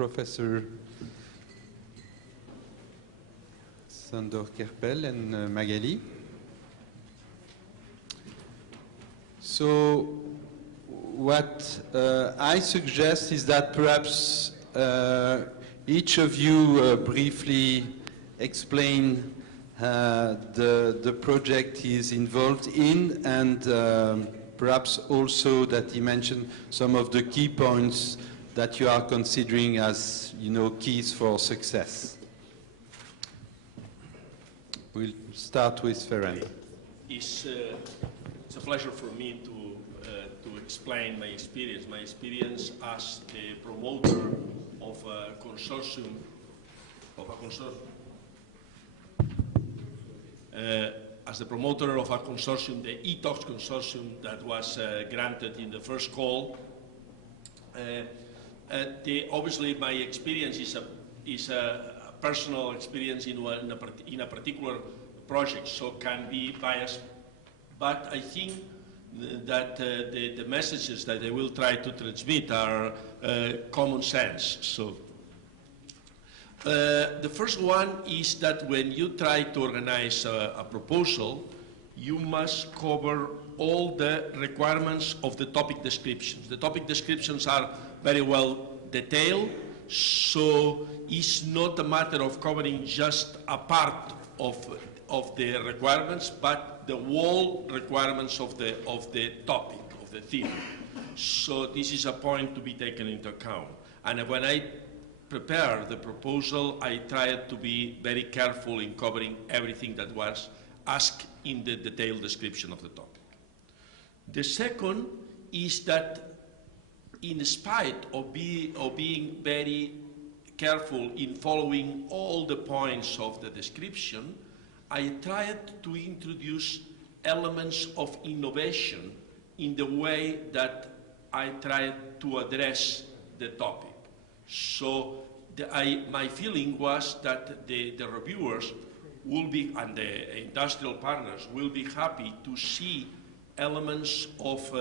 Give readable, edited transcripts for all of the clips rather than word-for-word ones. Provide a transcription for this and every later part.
Professor Sandor Kerpel and Magali. So what I suggest is that perhaps each of you briefly explain the project he's involved in, and perhaps also that he mentioned some of the key points that you are considering as, keys for success. We'll start with Ferran. It's a pleasure for me to explain my experience. My experience as the promoter of a consortium, as the promoter of a consortium, the eTox consortium that was granted in the first call. Obviously, my experience is a personal experience in a particular project, so can be biased. But I think that the messages that I will try to transmit are common sense. So the first one is that when you try to organize a proposal, you must cover all the requirements of the topic descriptions. The topic descriptions are very well detailed, so it's not a matter of covering just a part of the requirements, but the whole requirements of the topic, of the theme. So this is a point to be taken into account. And when I prepare the proposal, I tried to be very careful in covering everything that was asked in the detailed description of the topic. The second is that in spite of being very careful in following all the points of the description, I tried to introduce elements of innovation in the way that I tried to address the topic. So my feeling was that the reviewers will be, and the industrial partners will be happy to see elements of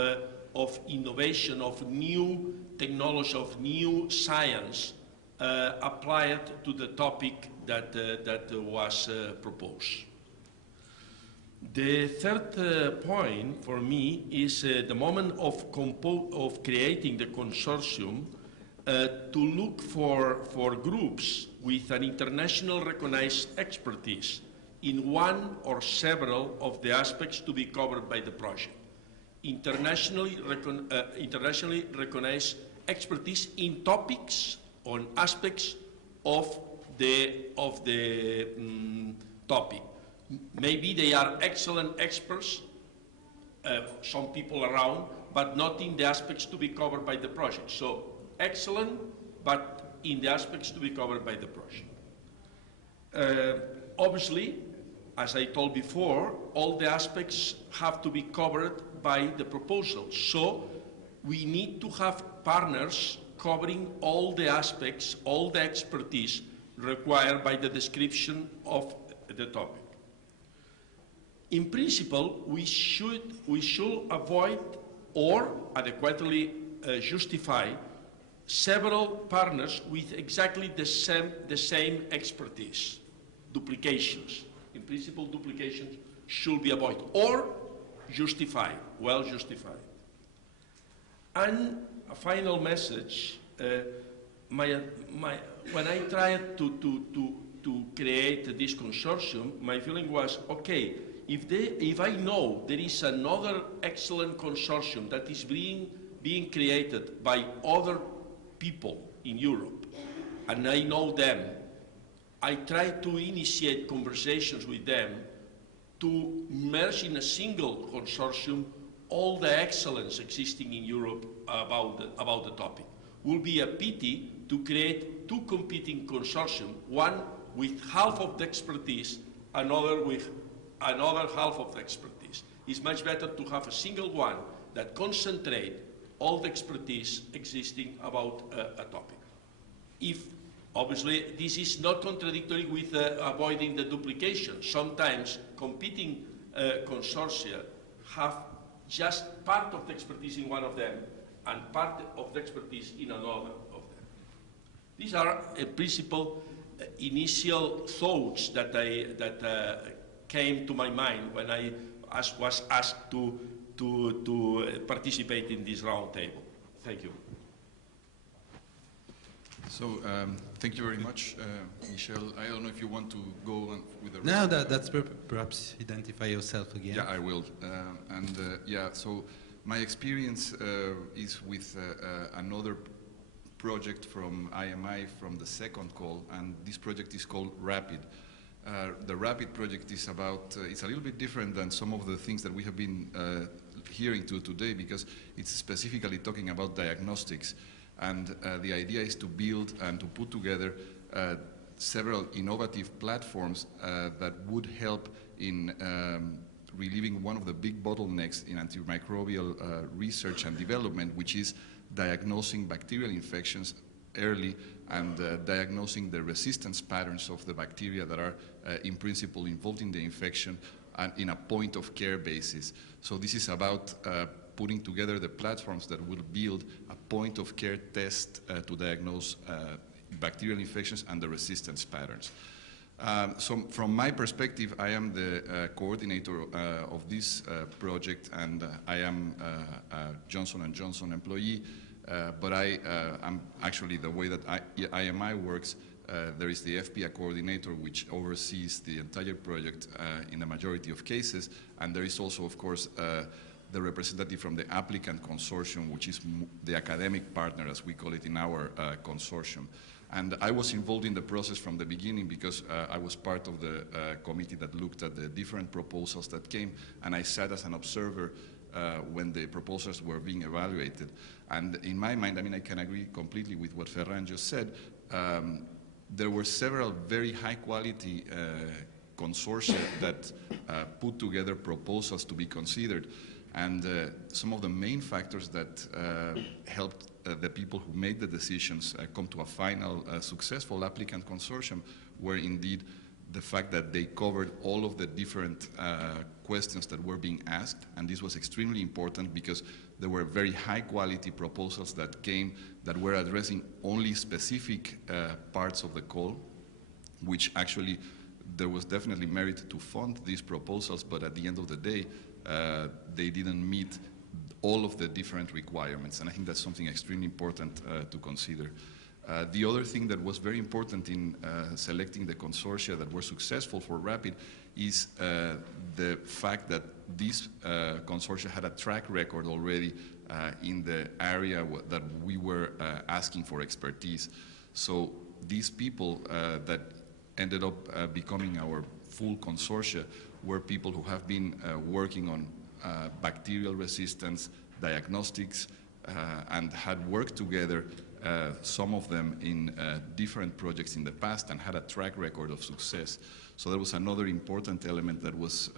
innovation, of new technology, of new science applied to the topic that was proposed. The third point for me is the moment of creating the consortium to look for groups with an international recognized expertise in one or several of the aspects to be covered by the project. Internationally recognized expertise in topics, on aspects of the topic. Maybe they are excellent experts, some people around, but not in the aspects to be covered by the project. So excellent, but in the aspects to be covered by the project. Obviously, as I told before, all the aspects have to be covered by the proposal. So we need to have partners covering all the aspects, all the expertise required by the description of the topic. In principle, we should avoid or adequately justify several partners with exactly the same expertise. Duplications. In principle, duplications should be avoided or justified, well justified. And a final message, when I tried to create this consortium, my feeling was, okay, if I know there is another excellent consortium that is being created by other people in Europe, and I know them, I try to initiate conversations with them to merge in a single consortium all the excellence existing in Europe about the topic. It will be a pity to create two competing consortiums, one with half of the expertise, another with another half of the expertise. It's much better to have a single one that concentrates all the expertise existing about a topic. If, obviously, this is not contradictory with avoiding the duplication. Sometimes competing consortia have just part of the expertise in one of them and part of the expertise in another of them. These are, in principle, initial thoughts that came to my mind when I was asked to participate in this roundtable. Thank you. So, thank you very much, Michel. I don't know if you want to go on with the rest. No, that's perhaps identify yourself again. Yeah, I will. Yeah, so my experience is with another project from IMI from the second call, and this project is called RAPP-ID. The RAPP-ID project is about, it's a little bit different than some of the things that we have been hearing today, because it's specifically talking about diagnostics. And the idea is to build and to put together several innovative platforms that would help in relieving one of the big bottlenecks in antimicrobial research and development, which is diagnosing bacterial infections early and diagnosing the resistance patterns of the bacteria that are in principle involved in the infection and in a point-of-care basis. So this is about putting together the platforms that will build a point-of-care test to diagnose bacterial infections and the resistance patterns. So from my perspective, I am the coordinator of this project, and I am a Johnson & Johnson employee, but I'm actually, the way that IMI works, there is the FPA coordinator, which oversees the entire project in the majority of cases, and there is also, of course, the representative from the applicant consortium, which is the academic partner, as we call it in our consortium. And I was involved in the process from the beginning because I was part of the committee that looked at the different proposals that came, and I sat as an observer when the proposals were being evaluated. And in my mind, I mean, I can agree completely with what Ferran just said. There were several very high-quality consortia that put together proposals to be considered. And some of the main factors that helped the people who made the decisions come to a final successful applicant consortium were indeed the fact that they covered all of the different questions that were being asked. And this was extremely important because there were very high quality proposals that came that were addressing only specific parts of the call, which actually there was definitely merit to fund these proposals, but at the end of the day, they didn't meet all of the different requirements, and I think that's something extremely important to consider. The other thing that was very important in selecting the consortia that were successful for RAPP-ID is the fact that these consortia had a track record already in the area that we were asking for expertise. So these people that ended up becoming our full consortia were people who have been working on bacterial resistance, diagnostics, and had worked together, some of them in different projects in the past and had a track record of success. So that was another important element that was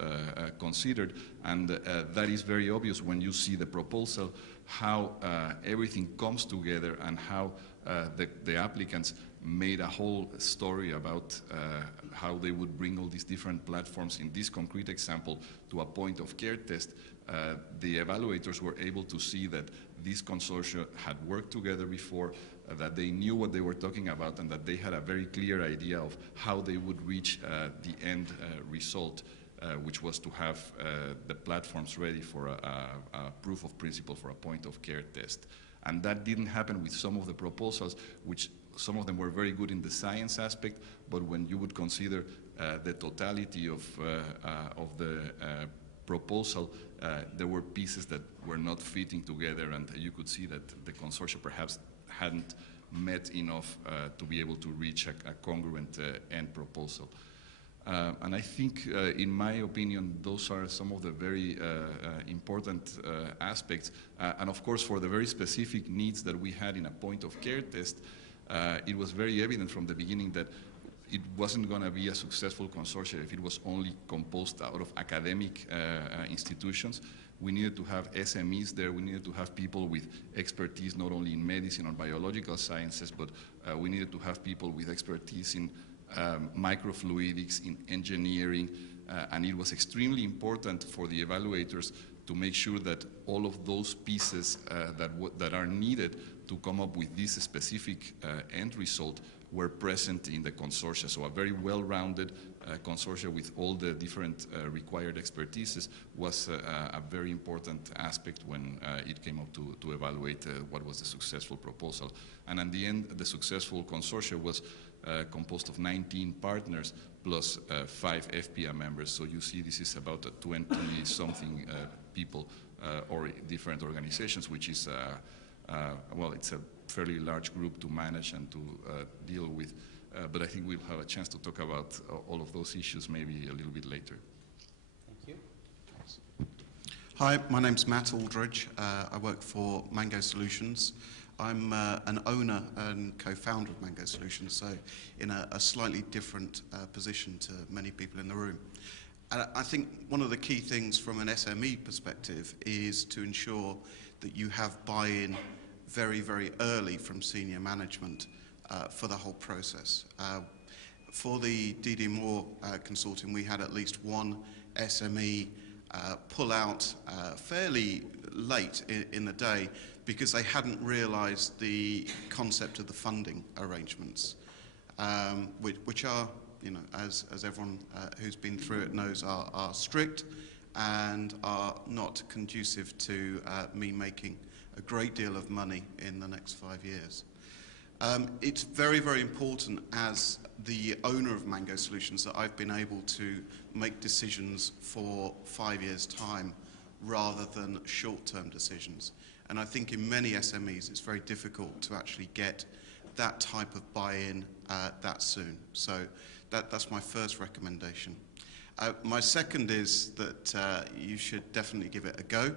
considered, and that is very obvious when you see the proposal, how everything comes together and how the applicants made a whole story about how they would bring all these different platforms in this concrete example to a point-of-care test. The evaluators were able to see that these consortia had worked together before, that they knew what they were talking about, and that they had a very clear idea of how they would reach the end result, which was to have the platforms ready for a proof of principle for a point-of-care test. And that didn't happen with some of the proposals, which some of them were very good in the science aspect, but when you would consider the totality of the proposal, there were pieces that were not fitting together, and you could see that the consortia perhaps hadn't met enough to be able to reach a congruent end proposal. And I think, in my opinion, those are some of the very important aspects. And of course, for the very specific needs that we had in a point-of-care test, it was very evident from the beginning that it wasn't going to be a successful consortium if it was only composed out of academic institutions. We needed to have SMEs there. We needed to have people with expertise not only in medicine or biological sciences, but we needed to have people with expertise in microfluidics, in engineering, and it was extremely important for the evaluators to make sure that all of those pieces that are needed to come up with this specific end result were present in the consortia. So a very well-rounded consortia with all the different required expertises was a very important aspect when it came up to evaluate what was the successful proposal. And at the end, the successful consortia was composed of 19 partners plus 5 FPA members. So you see this is about 20-something people or different organizations, which is, well, it's a fairly large group to manage and to deal with. But I think we'll have a chance to talk about all of those issues maybe a little bit later. Thank you. Hi, my name's Matt Aldridge. I work for Mango Solutions. I'm an owner and co-founder of Mango Solutions, so in a slightly different position to many people in the room. And I think one of the key things from an SME perspective is to ensure that you have buy-in very, very early from senior management for the whole process. For the DDMORE consortium, we had at least one SME pull out fairly late in the day because they hadn't realized the concept of the funding arrangements, which are, you know, as everyone who's been through it knows, are strict and are not conducive to me making a great deal of money in the next 5 years. It's very, very important as the owner of Mango Solutions that I've been able to make decisions for 5 years' time rather than short-term decisions. And I think in many SMEs it's very difficult to actually get that type of buy-in that soon. So that's my first recommendation. My second is that you should definitely give it a go.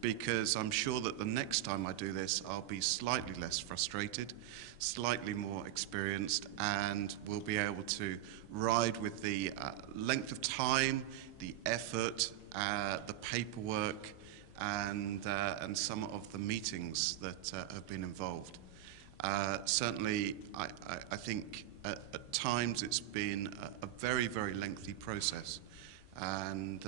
Because I'm sure that the next time I do this, I'll be slightly less frustrated, slightly more experienced, and will be able to ride with the length of time, the effort, the paperwork, and some of the meetings that have been involved. Certainly, I think at times it's been a very, very lengthy process. And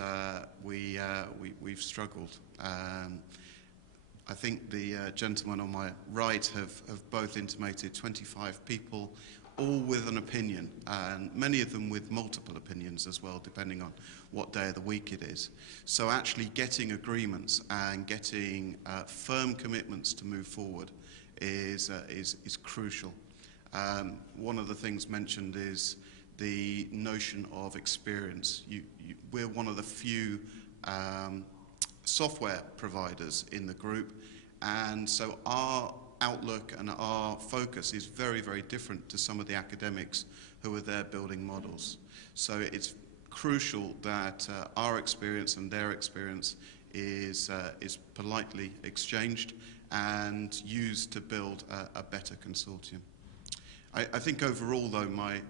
we've struggled. I think the gentlemen on my right have both intimated 25 people, all with an opinion, and many of them with multiple opinions as well, depending on what day of the week it is. So actually getting agreements and getting firm commitments to move forward is crucial. One of the things mentioned is the notion of experience. We're one of the few software providers in the group, and so our outlook and our focus is very, very different to some of the academics who are there building models. So it's crucial that our experience and their experience is politely exchanged and used to build a better consortium. I think overall, though, my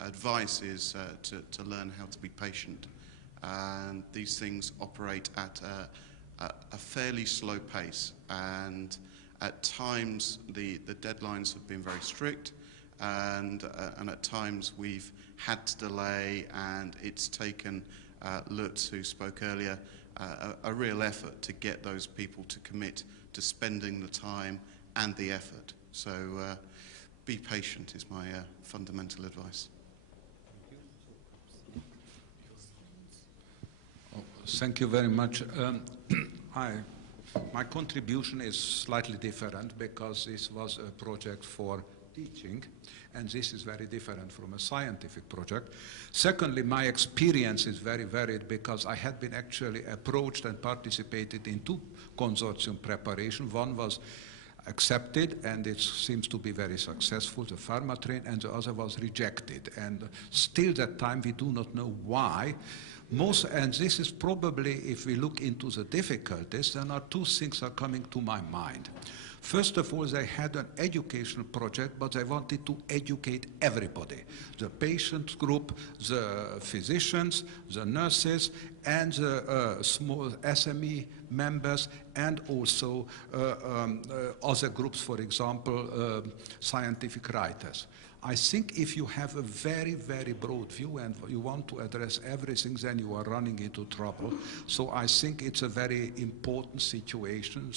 advice is to learn how to be patient, and these things operate at a fairly slow pace, and at times the deadlines have been very strict, and at times we've had to delay, and it's taken Lutz, who spoke earlier, a real effort to get those people to commit to spending the time and the effort. So be patient is my fundamental advice. Thank you very much. My contribution is slightly different because this was a project for teaching, and this is very different from a scientific project. Secondly, my experience is very varied because I had been actually approached and participated in 2 consortium preparation. One was accepted, and it seems to be very successful, the Pharmatrain, and the other was rejected. And still that time we do not know why. And this is probably, if we look into the difficulties, there are 2 things that are coming to my mind. First of all, they had an educational project, but they wanted to educate everybody. The patient group, the physicians, the nurses, and the small SME members, and also other groups, for example, scientific writers. I think if you have a very, very broad view and you want to address everything, then you are running into trouble. So I think it's a very important situation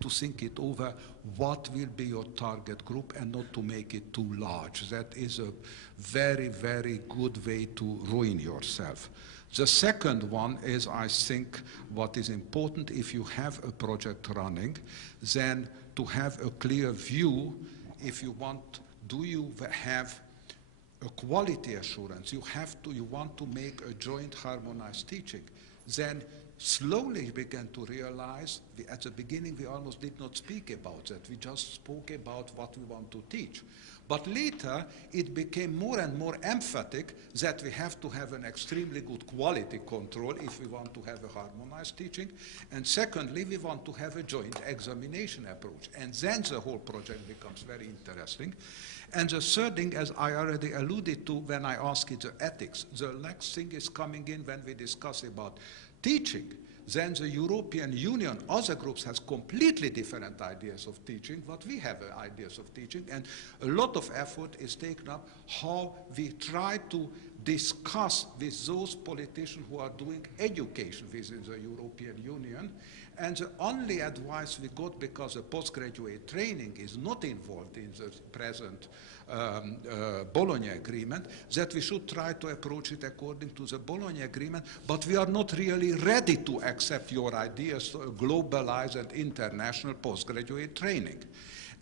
to think it over, what will be your target group, and not to make it too large. That is a very, very good way to ruin yourself. The second one is, I think, what is important if you have a project running, then to have a clear view if you want. Do you have a quality assurance? You want to make a joint harmonized teaching. Then slowly began to realize, at the beginning we almost did not speak about that. We just spoke about what we want to teach. But later it became more and more emphatic that we have to have an extremely good quality control if we want to have a harmonized teaching. And secondly, we want to have a joint examination approach. And then the whole project becomes very interesting. And the third thing, as I already alluded to when I asked it the ethics, the next thing is coming in when we discuss about teaching. Then the European Union, other groups, has completely different ideas of teaching, but we have ideas of teaching, and a lot of effort is taken up how we try to discuss with those politicians who are doing education within the European Union. And the only advice we got, because the postgraduate training is not involved in the present Bologna Agreement, that we should try to approach it according to the Bologna Agreement, but we are not really ready to accept your ideas of globalized and international postgraduate training.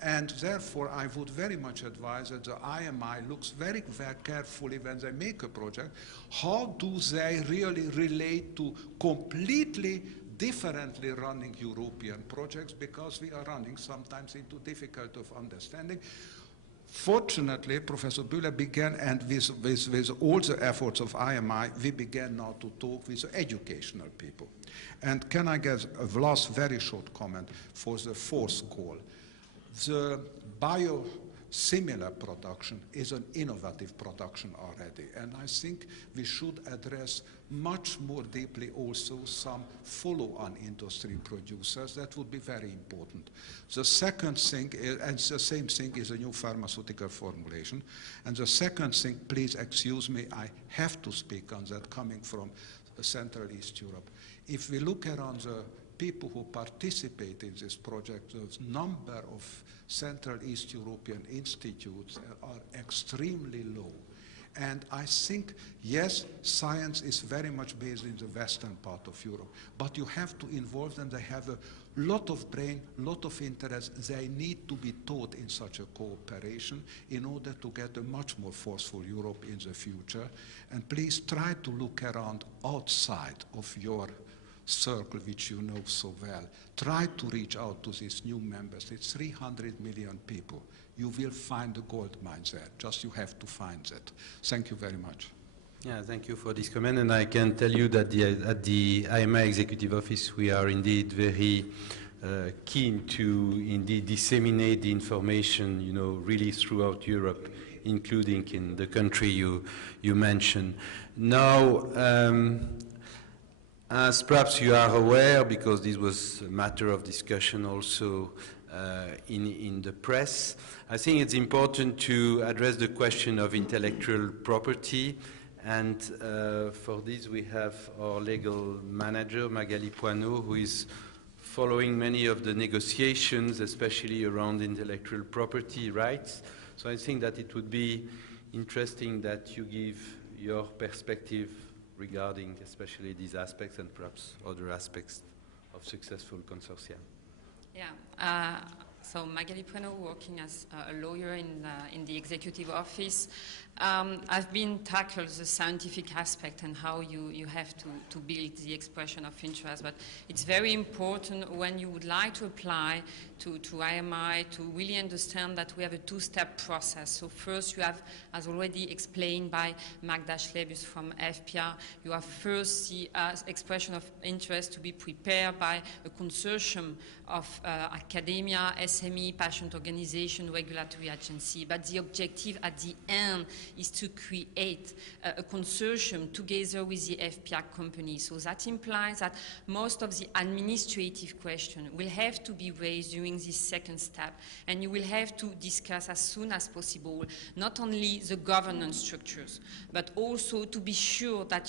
And therefore, I would very much advise that the IMI looks very, very carefully when they make a project, how do they really relate to completely differently running European projects, because we are running sometimes into difficulty of understanding. Fortunately, Professor Bühler began, and with all the efforts of IMI, we began now to talk with the educational people. And can I get a last very short comment for the fourth call? The biosimilar production is an innovative production already, and I think we should address much more deeply also some follow-on industry producers. That would be very important. The second thing is, and the same thing is a new pharmaceutical formulation. And the second thing, please excuse me, I have to speak on that coming from Central East Europe. If we look around the people who participate in this project, the number of Central East European institutes are extremely low. And I think, yes, science is very much based in the western part of Europe, but you have to involve them. They have a lot of brain, lot of interest. They need to be taught in such a cooperation in order to get a much more forceful Europe in the future. And please try to look around outside of your circle, which you know so well. Try to reach out to these new members. It's 300 million people. You will find the gold mines there. Just you have to find that. Thank you very much. Yeah, thank you for this comment. And I can tell you that at the IMI Executive Office, we are indeed very keen to indeed disseminate the information, you know, really throughout Europe, including in the country you mentioned. Now, as perhaps you are aware, because this was a matter of discussion also in the press, I think it's important to address the question of intellectual property. And for this, we have our legal manager, Magali Poinot, who is following many of the negotiations, especially around intellectual property rights. So I think that it would be interesting that you give your perspective regarding especially these aspects and perhaps other aspects of successful consortia. Yeah, so Magali Poinot, working as a lawyer in the executive office, I've been tackled the scientific aspect and how you have to build the expression of interest, but it's very important when you would like to apply to IMI to really understand that we have a two-step process. So first you have, as already explained by Magda Schlebius from FPR, you have first the expression of interest to be prepared by a consortium of academia, SME, patient organization, regulatory agency, but the objective at the end is to create a consortium together with the FPA company. So that implies that most of the administrative questions will have to be raised during this second step, and you will have to discuss as soon as possible not only the governance structures, but also to be sure that you